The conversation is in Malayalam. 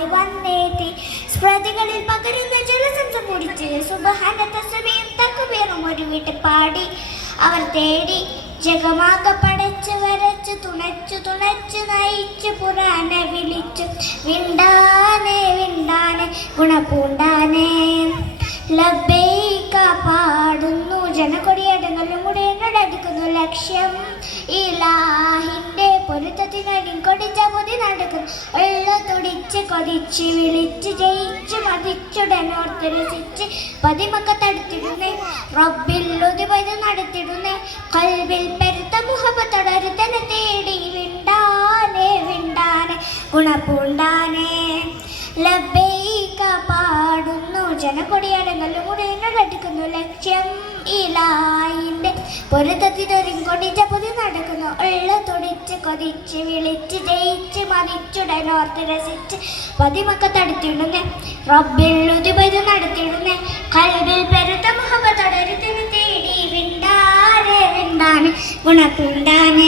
റഹ്മത്തായി വന്നേത്തി സ്മൃതികളിൽ പകരുന്ന ജലസംസം കുടിച്ച് സുബ്ഹാന തസ്ബീഹും തക്ബീറും ഒരു വീട്ടിൽ പാടി അവർ തേടി ജഗമാകെ പടച്ച് വരച്ച് തുണച്ചു തുണച്ചു നയിച്ചു പുരാനെ വിളിച്ചു വിണ്ടാനെ വിണ്ടാനെ ഗുണപൂണ്ടാനെ ലബ്ബൈക പാടുന്നു ജനകൊടിയടങ്ങളും കൂടെ എന്നോടടുക്കുന്നു ലക്ഷ്യം ഇലാഹിന്റെ പൊരുത്തത്തിനടി കൊടിച്ച പൊതി നടക്കുന്നു ഉള്ള തുടിച്ച് കൊതിച്ച് വിളിച്ച് ജയിച്ച് മതിച്ചുടനോർത്ത് രസിച്ച് പതിമൊക്കെ തടുത്തിടുന്നേ റബ്ബിൽ ഉതിപത് നടത്തിടുന്നേ കൽവിൽ പെരുത്ത മുഹബത്തോടൊരുത്തനെ തേടി വിണ്ടാനെ വിണ്ടാനെ ഗുണപൂണ്ടാനെ ലബ്ബൈക പാടുന്നു ജനകൊടിയടങ്ങളും കൂടെ എന്നോടടുക്കുന്നു ലക്ഷ്യം ഇലാഹിന്റെ പൊരുത്തത്തിനൊരിങ്കൊടിച്ച പൊതി നടക്കുന്നു ഉള്ള തുടിച്ച് കൊതിച്ച് വിളിച്ച് ജയിച്ച് മതിച്ചുടനോർത്ത് രസിച്ച് പതിമൊക്കെ തടുത്തിടുന്നേ റബ്ബിൽ ഉതിപത് നടത്തിടുന്നേ കൽവിൽ പെരുത്ത മുഹബത്തോടൊരുത്തനെ തേടി വിണ്ടാനെ വിണ്ടാനെ ഗുണപൂണ്ടാനെ